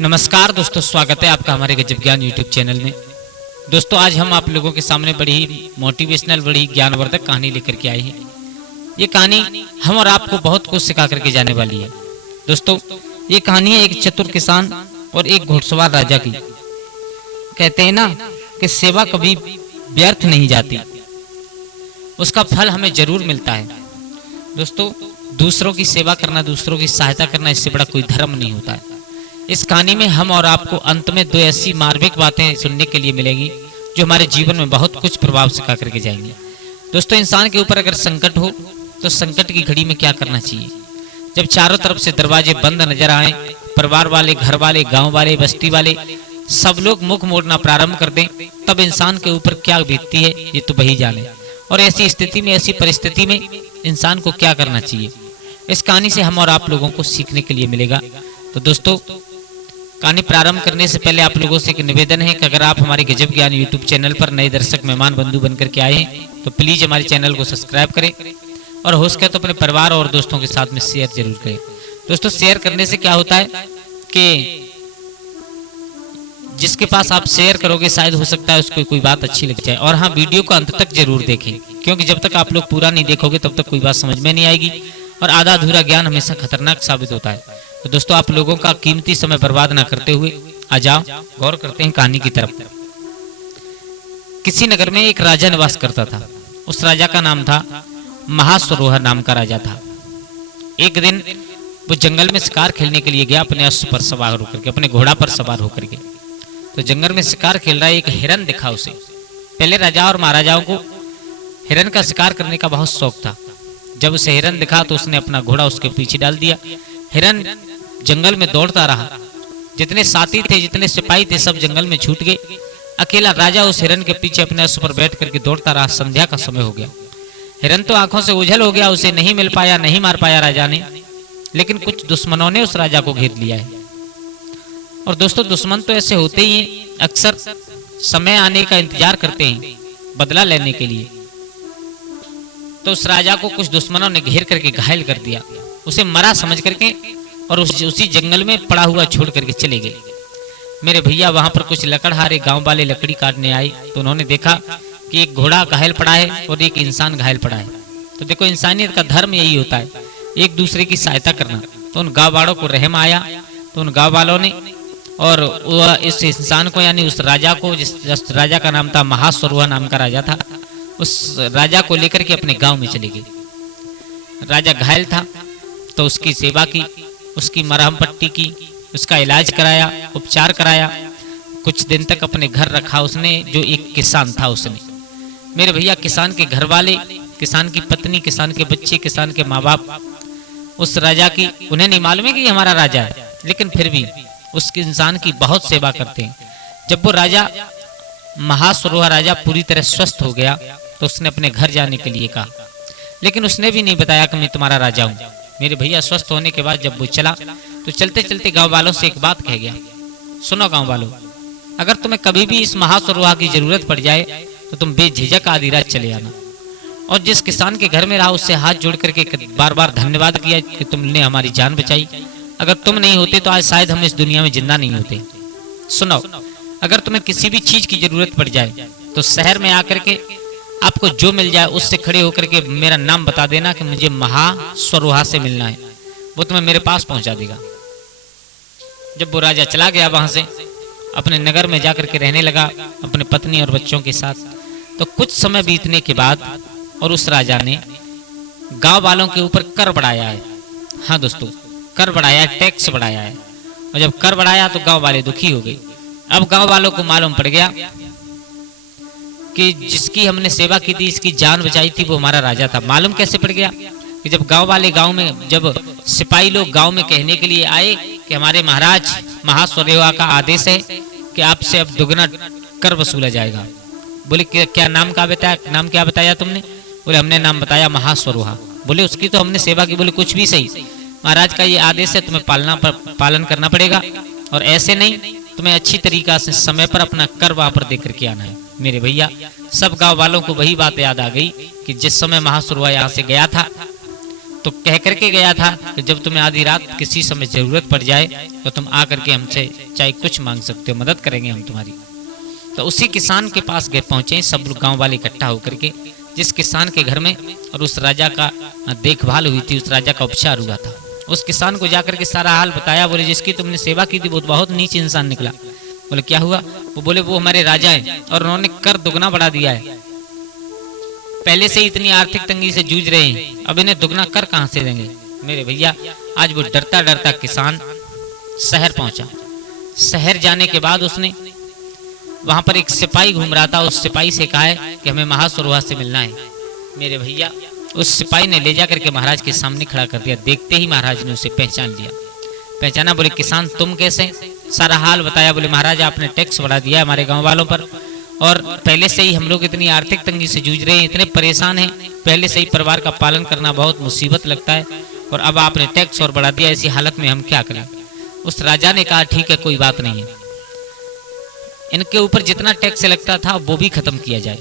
नमस्कार दोस्तों, स्वागत है आपका हमारे गजब ज्ञान यूट्यूब चैनल में। दोस्तों, आज हम आप लोगों के सामने बड़ी ही मोटिवेशनल, बड़ी ही ज्ञानवर्धक कहानी लेकर के आए हैं। ये कहानी हम और आपको बहुत कुछ सिखा करके जाने वाली है। दोस्तों, ये कहानी है एक चतुर किसान और एक घुड़सवार राजा की। कहते हैं ना कि सेवा कभी व्यर्थ नहीं जाती, उसका फल हमें जरूर मिलता है। दोस्तों, दूसरों की सेवा करना, दूसरों की सहायता करना, इससे बड़ा कोई धर्म नहीं होता है। इस कहानी में हम और आपको अंत में दो ऐसी मार्मिक बातें सुनने के लिए मिलेंगी जो हमारे जीवन में बहुत कुछ प्रभाव सिखा करके जाएंगे। दोस्तों, इंसान के ऊपर अगर संकट हो तो संकट की घड़ी में क्या करना चाहिए? जब चारों तरफ से दरवाजे बंद नजर आए, परिवार वाले, घर वाले, गांव वाले, बस्ती वाले सब लोग मुख मोड़ना प्रारंभ कर दें, तब इंसान के ऊपर क्या बीतती है ये तो वही जाने। और ऐसी स्थिति में, ऐसी परिस्थिति में इंसान को क्या करना चाहिए, इस कहानी से हम और आप लोगों को सीखने के लिए मिलेगा। तो दोस्तों, कहानी प्रारंभ करने से पहले आप लोगों से एक निवेदन है कि अगर आप हमारे गजब ज्ञान यूट्यूब चैनल पर नए दर्शक, मेहमान, बंधु बनकर के आए हैं तो प्लीज हमारे चैनल को सब्सक्राइब करें और हो सके तो अपने परिवार और दोस्तों के साथ में शेयर जरूर करें। दोस्तों, शेयर करने से क्या होता है कि जिसके पास आप शेयर करोगे शायद हो सकता है उसको कोई बात अच्छी लग जाए। और हाँ, वीडियो को अंत तक जरूर देखें, क्योंकि जब तक आप लोग पूरा नहीं देखोगे तब तक कोई बात समझ में नहीं आएगी और आधा अधूरा ज्ञान हमेशा खतरनाक साबित होता है। तो दोस्तों, आप लोगों का कीमती समय बर्बाद ना करते हुए आ जाओ, गौर करते हैं कहानी की तरफ। किसी नगर में एक राजा निवास करता था। उस राजा का नाम था महासरोह नाम का राजा था। एक दिन वो जंगल में शिकार खेलने के लिए गया, अपने अश्व पर सवार होकर के, अपने घोड़ा पर सवार होकर के। तो जंगल में शिकार खेल रहा है, एक हिरन दिखा उसे। पहले राजा और महाराजाओं को हिरन का शिकार करने का बहुत शौक था। जब उसे हिरन दिखा तो उसने अपना घोड़ा उसके पीछे डाल दिया। हिरन जंगल में दौड़ता रहा। जितने साथी थे, जितने सिपाही थे, सब जंगल में छूट गए। अकेला राजा उस हिरन के पीछे अपने अश्व पर बैठ करके दौड़ता रहा। संध्या का समय हो गया। हिरन तो आंखों से ओझल हो गया, उसे नहीं मिल पाया, नहीं मार पाया राजा ने। लेकिन कुछ दुश्मनों ने उस राजा को घेर लिया है। और दोस्तों, दुश्मन तो ऐसे होते ही हैं, अक्सर समय आने का इंतजार करते हैं बदला लेने के लिए। तो उस राजा को कुछ दुश्मनों ने घेर करके घायल कर दिया। उसे मरा समझ करके और उसी जंगल में पड़ा हुआ छोड़ करके चले गए। मेरे भैया, वहां पर कुछ लकड़हारे गांव वाले लकड़ी काटने आए तो उन्होंने देखा कि एक घोड़ा घायल पड़ा है और एक इंसान घायल पड़ा है। तो देखो, इंसानियत का धर्म यही होता है, एक दूसरे की सहायता करना। तो उन गांव वालों को रहम आया, तो उन गांव वालों ने और इस इंसान को, यानी उस राजा को, जिस राजा का नाम था महासरोह नाम का राजा था, उस राजा को लेकर के अपने गांव में चले गए। राजा घायल था तो उसकी सेवा की, उसकी मरहम पट्टी की, उसका इलाज कराया, उपचार कराया। कुछ दिन तक अपने घर रखा उसने, जो एक किसान था उसने। मेरे भैया, किसान के घर वाले, किसान की पत्नी, किसान के बच्चे, किसान के माँ बाप उस राजा की, उन्हें नहीं मालूम है कि हमारा राजा है, लेकिन फिर भी उस इंसान की बहुत सेवा करते हैं। जब वो राजा, महासरोह राजा पूरी तरह स्वस्थ हो गया तो उसने अपने घर जाने के लिए कहा, लेकिन उसने भी नहीं बताया कि मैं तुम्हारा राजा हूं। मेरे भैया, स्वस्थ होने के बाद जब वो चला तो चलते चलते गांव वालों से एक बात कह गया। सुनो गांव वालों, अगर तुम्हें कभी भी इस महासरोह की जरूरत पड़ जाए तो तुम बेझिझक आधी रात चले आना। और जिस किसान के घर में रहा उससे हाथ जोड़ करके बार बार धन्यवाद किया कि तुमने हमारी जान बचाई। अगर तुम नहीं होते तो आज शायद हम इस दुनिया में जिंदा नहीं होते। सुनो, अगर तुम्हें किसी भी चीज की जरूरत पड़ जाए तो शहर में आकर के आपको जो मिल जाए उससे खड़े होकर के मेरा नाम बता देना कि मुझे महासरोह से मिलना है, वो तुम्हें मेरे पास पहुंचा देगा। जब वो राजा चला गया वहां से, अपने नगर में जाकर के रहने लगा अपने पत्नी और बच्चों के साथ। तो कुछ समय बीतने के बाद और उस राजा ने गांव वालों के ऊपर कर बढ़ाया है। हाँ दोस्तों, कर बढ़ाया है, टैक्स बढ़ाया है। और जब कर बढ़ाया तो गांव वाले दुखी हो गए। अब गांव वालों को मालूम पड़ गया कि जिसकी हमने सेवा की थी, इसकी जान बचाई थी, वो हमारा राजा था। मालूम कैसे पड़ गया कि जब गांव वाले, गांव में जब सिपाही लोग गांव में कहने के लिए आए कि हमारे महाराज महासरोह का आदेश है कि आपसे अब दुगना कर वसूला जाएगा। बोले क्या नाम का बताया, नाम क्या बताया तुमने? बोले हमने नाम बताया महासरोह। बोले उसकी तो हमने सेवा की। बोले कुछ भी सही, महाराज का ये आदेश है, तुम्हें पालन करना पड़ेगा और ऐसे नहीं, तुम्हें अच्छी तरीका से समय पर अपना कर वहां पर देकर के आना है। मेरे भैया, सब गांव वालों को वही बात याद आ गई कि जिस समय महासरोह यहाँ से गया था तो कह करके गया था कि जब तुम्हें आधी रात किसी समय जरूरत पड़ जाए तो तुम आकर के हमसे चाहे कुछ मांग सकते हो, मदद करेंगे हम तुम्हारी। तो उसी किसान के पास गए पहुंचे सब लोग गांव वाले इकट्ठा होकर के, जिस किसान के घर में और उस राजा का देखभाल हुई थी, उस राजा का उपचार हुआ था। उस किसान को जाकर के सारा हाल बताया। बोले जिसकी तुमने सेवा की थी वो बहुत नीच इंसान निकला। बोले क्या हुआ? वो बोले वो हमारे राजा हैं और उन्होंने कर दुगना बढ़ा दिया है। पहले से इतनी आर्थिक तंगी से जूझ रहे हैं, अब इन्हें दुगना कर कहां से देंगे? मेरे भैया आज वो डरता डरता किसान शहर पहुंचा। शहर जाने के बाद उसने वहां पर एक सिपाही घूम रहा था, उस सिपाही से कहा है कि हमें महासुरवा से मिलना है। मेरे भैया उस सिपाही ने ले जाकर के महाराज के सामने खड़ा कर दिया। देखते ही महाराज ने उसे पहचान लिया। पहचाना, बोले किसान तुम कैसे? सारा हाल बताया। बोले महाराज आपने टैक्स बढ़ा दिया हमारे गांव वालों पर, और पहले से ही हम लोग इतनी आर्थिक तंगी से जूझ रहे हैं, इतने परेशान हैं, पहले से ही परिवार का पालन करना बहुत मुसीबत लगता है, और अब आपने टैक्स और बढ़ा दिया, ऐसी हालत में हम क्या करें? उस राजा ने कहा ठीक है कोई बात नहीं है, इनके ऊपर जितना टैक्स लगता था वो भी खत्म किया जाए।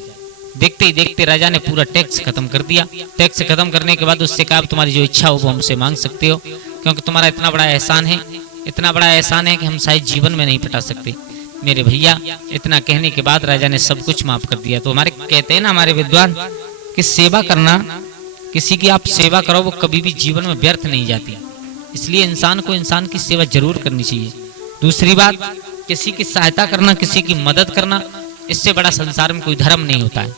देखते ही देखते राजा ने पूरा टैक्स खत्म कर दिया। टैक्स खत्म करने के बाद उससे कहा तुम्हारी जो इच्छा हो वो हमसे मांग सकते हो, क्योंकि तुम्हारा इतना बड़ा एहसान है, इतना बड़ा एहसान है कि हम शायद जीवन में नहीं पटा सकते। मेरे भैया इतना कहने के बाद राजा ने सब कुछ माफ कर दिया। तो हमारे कहते हैं ना हमारे विद्वान कि सेवा करना, किसी की आप सेवा करो वो कभी भी जीवन में व्यर्थ नहीं जाती, इसलिए इंसान को इंसान की सेवा जरूर करनी चाहिए। दूसरी बात, किसी की सहायता करना, किसी की मदद करना, इससे बड़ा संसार में कोई धर्म नहीं होता है,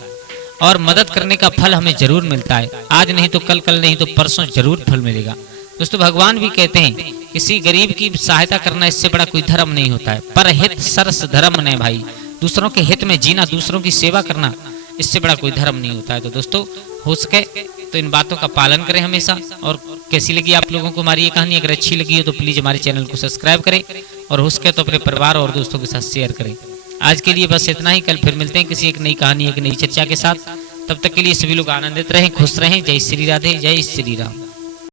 और मदद करने का फल हमें जरूर मिलता है। आज नहीं तो कल, कल नहीं तो परसों जरूर फल मिलेगा। दोस्तों भगवान भी कहते हैं किसी गरीब की सहायता करना इससे बड़ा कोई धर्म नहीं होता है। पर हित सरस धर्म ने भाई, दूसरों के हित में जीना, दूसरों की सेवा करना, इससे बड़ा कोई धर्म नहीं होता है। तो दोस्तों हो सके तो इन बातों का पालन करें हमेशा। और कैसी लगी आप लोगों को हमारी ये कहानी? अगर अच्छी लगी हो तो प्लीज हमारे चैनल को सब्सक्राइब करें, और हो सके तो अपने परिवार और दोस्तों के साथ शेयर करें। आज के लिए बस इतना ही। कल फिर मिलते हैं किसी एक नई कहानी, एक नई चर्चा के साथ। तब तक के लिए सभी लोग आनंदित रहें, खुश रहें। जय श्री राधे, जय श्री राम।